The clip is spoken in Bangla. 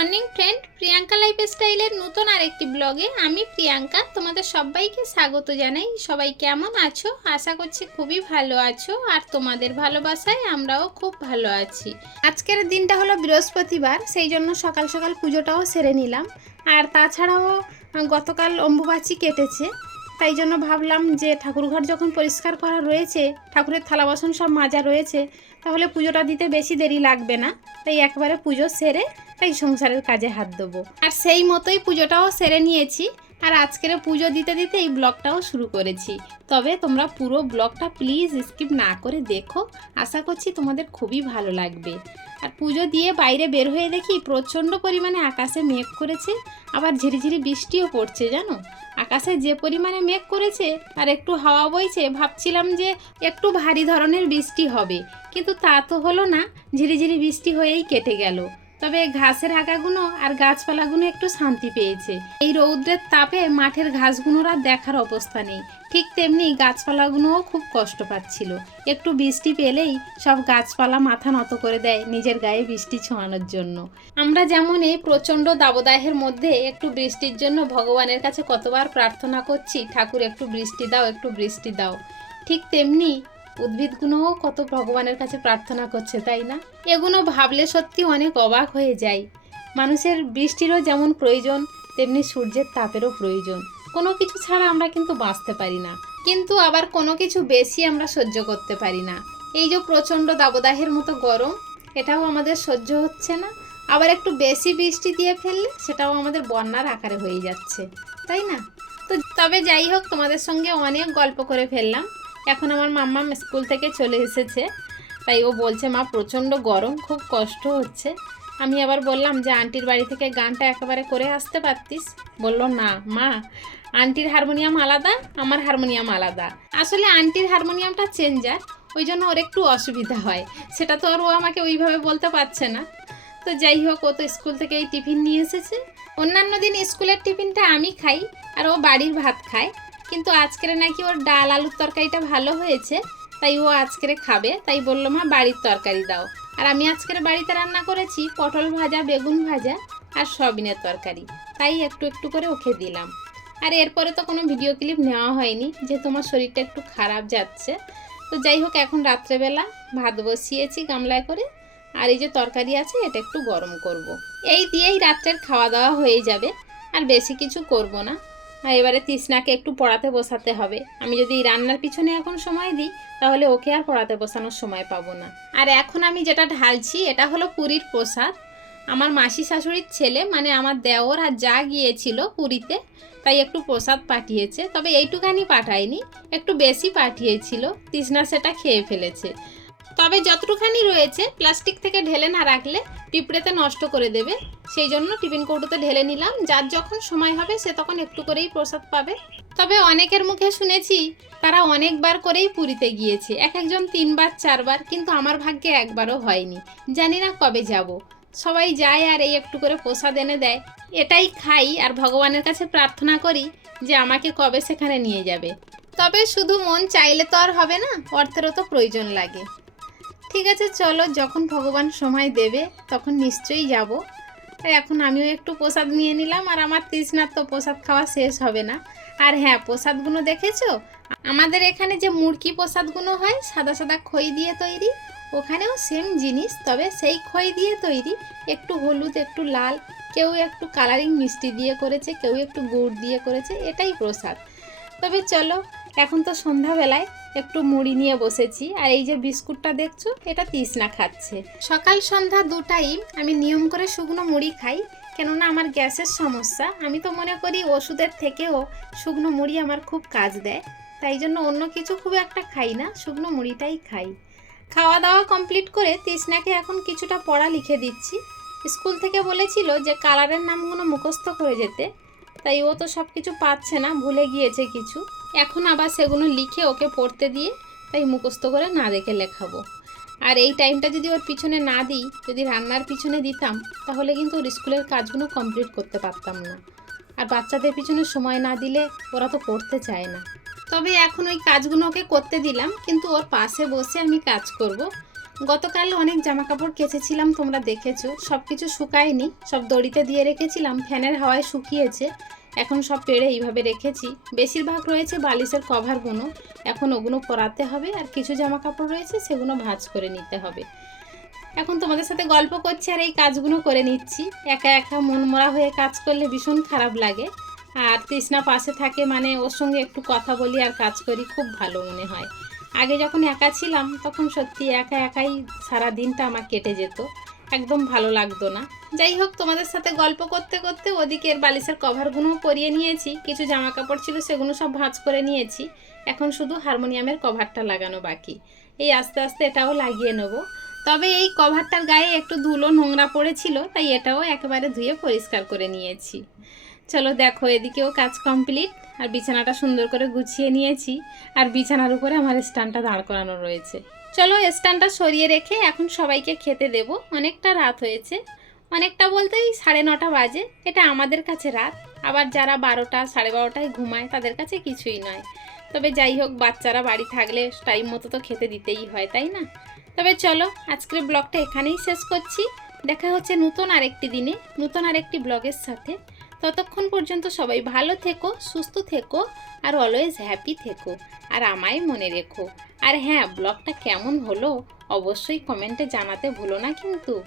ফ্রেন্ড, প্রিয়াঙ্কা লাইফ স্টাইলের নতুন আরেকটি ব্লগে আমি প্রিয়াঙ্কা তোমাদের সবাইকে স্বাগত জানাই। সবাই কেমন আছো? আশা করছি খুবই ভালো আছো আর তোমাদের ভালোবাসায় আমরাও খুব ভালো আছি। আজকের দিনটা হলো বৃহস্পতিবার, সেই জন্য সকাল সকাল পুজোটাও সেরে নিলাম। আর তাছাড়াও গতকাল অম্বুবাচি কেটেছে তাই জন্য ভাবলাম যে ঠাকুরঘর যখন পরিষ্কার করা রয়েছে, ঠাকুরের থালা বাসন সব মাজা রয়েছে, তাহলে পুজোটা দিতে বেশি দেরি লাগবে না। তাই একবারে পুজো সেরে তাই সংসারের কাজে হাত দেবো। আর সেই মতোই পুজোটাও সেরে নিয়েছি। আর আজকের পুজো দিতে দিতে এই ব্লগটাও শুরু করেছি। তবে তোমরা পুরো ব্লগটা প্লিজ স্কিপ না করে দেখো। আশা করছি তোমাদের খুবই ভালো লাগবে। আর পুজো দিয়ে বাইরে বের হয়ে দেখি প্রচণ্ড পরিমাণে আকাশে মেঘ করেছে, আবার ঝিরিঝিরি বৃষ্টিও পড়ছে, জানো? আকাশে যে পরিমাণে মেঘ করেছে, আর একটু হাওয়া বইছে, ভাবছিলাম যে একটু ভারী ধরনের বৃষ্টি হবে। কিন্তু তা তো হলো না, ঝিরিঝিরি বৃষ্টি হয়েই কেটে গেল। তবে ঘাসের আগাগুলো আর গাছপালাগুলো একটু শান্তি পেয়েছে। এই রৌদ্রের তাপে মাঠের ঘাসগুলোর আর দেখার অবস্থা নেই। ঠিক তেমনি গাছপালাগুলোও খুব কষ্ট পাচ্ছিল। একটু বৃষ্টি পেলেই সব গাছপালা মাথা নত করে দেয় নিজের গায়ে বৃষ্টি ছোঁয়ানোর জন্য। আমরা যেমন এই প্রচণ্ড দাবদাহের মধ্যে একটু বৃষ্টির জন্য ভগবানের কাছে কতবার প্রার্থনা করছি, ঠাকুর একটু বৃষ্টি দাও, একটু বৃষ্টি দাও। ঠিক তেমনি উদ্ভিদগুলোও কত ভগবানের কাছে প্রার্থনা করছে, তাই না? এগুলো ভাবলে সত্যি অনেক অবাক হয়ে যায়। মানুষের বৃষ্টিরও যেমন প্রয়োজন, তেমনি সূর্যের তাপেরও প্রয়োজন। কোনো কিছু ছাড়া আমরা কিন্তু বাঁচতে পারি না। কিন্তু আবার কোনো কিছু বেশি আমরা সহ্য করতে পারি না। এই যে প্রচণ্ড দাবদাহের মতো গরম, এটাও আমাদের সহ্য হচ্ছে না। আবার একটু বেশি বৃষ্টি দিয়ে ফেললে সেটাও আমাদের বন্যার আকারে হয়ে যাচ্ছে, তাই না? তো তবে যাই হোক, তোমাদের সঙ্গে অনেক গল্প করে ফেললাম। এখন আমার মাম্মা স্কুল থেকে চলে এসেছে। তাই ও বলছে, মা, প্রচণ্ড গরম, খুব কষ্ট হচ্ছে। আমি আবার বললাম যে, আন্টির বাড়ি থেকে গানটা একেবারে করে আসতে পারতিস? বলল, না, মা, আন্টির হারমোনিয়াম আলাদা, আমার হারমোনিয়াম আলাদা। আসলে আন্টির হারমোনিয়ামটা চেঞ্জার, ওই জন্য ওর একটু অসুবিধা হয়। সেটা তো আর ও আমাকে ওইভাবে বলতে পারছে না। তো যাই হোক, ও তো স্কুল থেকে এই টিফিন নিয়ে এসেছে। অন্যান্য দিন স্কুলের টিফিনটা আমি খাই, আর ও বাড়ির ভাত খায়। কিন্তু আজকের নাকি ওর ডাল আলুর তরকারিটা ভালো হয়েছে, তাই ও আজকের খাবে, তাই বলল, মা, বাড়ির তরকারি দাও। আর আমি আজকের বাড়িতে রান্না করেছি পটল ভাজা, বেগুন ভাজা আর সয়াবিনের তরকারি, তাই একটু একটু করে ওকে দিলাম। আর এরপরে তো কোনো ভিডিও ক্লিপ নেওয়া হয়নি, যে তোমার শরীরটা একটু খারাপ যাচ্ছে। তো যাই হোক, এখন রাত্রেবেলা ভাত বসিয়েছি গামলায় করে, আর এই যে তরকারি আছে, এটা একটু গরম করব। এই দিয়েই রাত্রের খাওয়া দাওয়া হয়ে যাবে, আর বেশি কিছু করব না। আর এবারে তৃষ্ণাকে একটু পড়াতে বসাতে হবে। আমি যদি রান্নার পিছনে এখন সময় দিই, তাহলে ওকে আর পড়াতে বসানোর সময় পাবো না। আর এখন আমি যেটা ঢালছি, এটা হলো পুরীর প্রসাদ। আমার মাসি শাশুড়ির ছেলে মানে আমার দেওর আর যা গিয়েছিল পুরীতে, তাই একটু প্রসাদ পাঠিয়েছে। তবে এইটুখানি পাঠায়নি, একটু বেশি পাঠিয়েছিল। তৃষ্ণা সেটা খেয়ে ফেলেছে। তবে যতটুখানি রয়েছে প্লাস্টিক থেকে ঢেলে না রাখলে পিঁপড়েতে নষ্ট করে দেবে। সেই জন্য টিফিন কৌটোতে ঢেলে নিলাম। যার যখন সময় হবে, সে তখন একটু করেই প্রসাদ পাবে। তবে অনেকের মুখে শুনেছি, তারা অনেকবার করেই পুরীতে গিয়েছে। এক একজন তিনবার, চারবার, কিন্তু আমার ভাগ্যে একবারও হয়নি। জানি না কবে যাব। সবাই যায় আর এই একটু করে প্রসাদ এনে দেয়। এটাই খাই আর ভগবানের কাছে প্রার্থনা করি যে আমাকে কবে সেখানে নিয়ে যাবে। তবে শুধু মন চাইলে তো আর হবে না, অর্থেরও তো প্রয়োজন লাগে। ঠিক আছে, চলো, যখন ভগবান সময় দেবে, তখন নিশ্চয়ই যাব। এখন আমিও একটু প্রসাদ নিয়ে নিলাম, আর আমার তৃষ্ণার তো প্রসাদ খাওয়া শেষ হবে না। আর হ্যাঁ প্রসাদগুলো দেখেছ? আমাদের এখানে যে মুরকি প্রসাদগুলো হয়, সাদা সাদা খই দিয়ে তৈরি, ওখানেও সেম জিনিস, তবে সেই খই দিয়ে তৈরি, একটু হলুদ, একটু লাল, কেউ একটু কালারিং মিষ্টি দিয়ে করেছে, কেউ একটু গুড় দিয়ে করেছে, এটাই প্রসাদ। তবে চলো, এখন তো সন্ধ্যাবেলায় একটু মুড়ি নিয়ে বসেছি। আর এই যে বিস্কুটটা দেখছ, এটা তৃষ্ণা খাচ্ছে। সকাল সন্ধ্যা দু টাইম আমি নিয়ম করে শুকনো মুড়ি খাই, কেননা আমার গ্যাসের সমস্যা। আমি তো মনে করি ওষুধের থেকেও শুকনো মুড়ি আমার খুব কাজ দেয়। তাই জন্য অন্য কিছু খুব একটা খাই না, শুকনো মুড়িটাই খাই। খাওয়া দাওয়া কমপ্লিট করে তৃষ্ণাকে এখন কিছুটা পড়া লিখে দিচ্ছি। স্কুল থেকে বলেছিল যে কালারের নামগুলো মুখস্থ করে যেতে, তাই ও তো সব কিছু পাচ্ছে না, ভুলে গিয়েছে কিছু। এখন আবার সেগুলো লিখে ওকে পড়তে দিয়ে তাই মুখস্থ করে না দেখে লেখাবো। আর এই টাইমটা যদি ওর পিছনে না দিই, যদি রান্নার পিছনে দিতাম, তাহলে কিন্তু ওর স্কুলের কাজগুলো কমপ্লিট করতে পারতাম না। আর বাচ্চাদের পিছনে সময় না দিলে ওরা তো পড়তে চায় না। তবে এখন ওই কাজগুলো ওকে করতে দিলাম, কিন্তু ওর পাশে বসে আমি কাজ করব। গতকাল অনেক জামা কাপড় কেচেছিলাম, তোমরা দেখেছ। সব কিছু শুকায়নি, সব দড়িতে দিয়ে রেখেছিলাম, ফ্যানের হাওয়ায় শুকিয়েছে। এখন সব পেড়ে এইভাবে রেখেছি। বেশিরভাগ রয়েছে বালিশের কভারগুলো এখন ওগুলো পরাতে হবে আর কিছু জামা কাপড় রয়েছে সেগুলো ভাঁজ করে নিতে হবে। এখন তোমাদের সাথে গল্প করছি আর এই কাজগুলো করে নিচ্ছি। একা একা মন মরা হয়ে কাজ করলে ভীষণ খারাপ লাগে। আর তৃষ্ণা পাশে থাকে মানে ওর সঙ্গে একটু কথা বলি আর কাজ করি খুব ভালো মনে হয়। আগে যখন একা ছিলাম তখন সত্যি একা একাই সারা দিনটা আমার কেটে যেত। একদম ভালো লাগতো না। যাই হোক, তোমাদের সাথে গল্প করতে করতে ওদিকের বালিশের কভারগুলো পরিয়ে নিয়েছি। কিছু জামা কাপড় ছিল, সেগুলো সব ভাঁজ করে নিয়েছি। এখন শুধু হারমোনিয়ামের কভারটা লাগানো বাকি। এই আস্তে আস্তে এটাও লাগিয়ে নেব। তবে এই কভারটার গায়ে একটু ধুলো নোংরা পড়েছিল, তাই এটাও একেবারে ধুয়ে পরিষ্কার করে নিয়েছি। চলো দেখো, এদিকেও কাজ কমপ্লিট। আর বিছানাটা সুন্দর করে গুছিয়ে নিয়েছি। আর বিছানার উপরে আমার স্ট্যান্ডটা দাঁড় করানো রয়েছে। চলো, স্ট্যান্ডটা সরিয়ে রেখে এখন সবাইকে খেতে দেব। অনেকটা রাত হয়েছে। অনেকটা বলতেই সাড়ে নটা বাজে। এটা আমাদের কাছে রাত। আবার যারা বারোটা, সাড়ে বারোটায় ঘুমায়, তাদের কাছে কিছুই নয়। তবে যাই হোক, বাচ্চারা বাড়ি থাকলে টাইম মতো তো খেতে দিতেই হয়, তাই না? তবে চলো, আজকের ব্লগটা এখানেই শেষ করছি। দেখা হচ্ছে নতুন আরেকটি দিনে, নতুন আরেকটি ব্লগের সাথে। ততক্ষণ পর্যন্ত সবাই ভালো থেকো, সুস্থ থেকো আর অলওয়েজ হ্যাপি থেকো। আর আমায় মনে রেখো। আর হ্যাঁ ব্লগটা কেমন হলো অবশ্যই কমেন্টে জানাতে ভুলো না কিন্তু।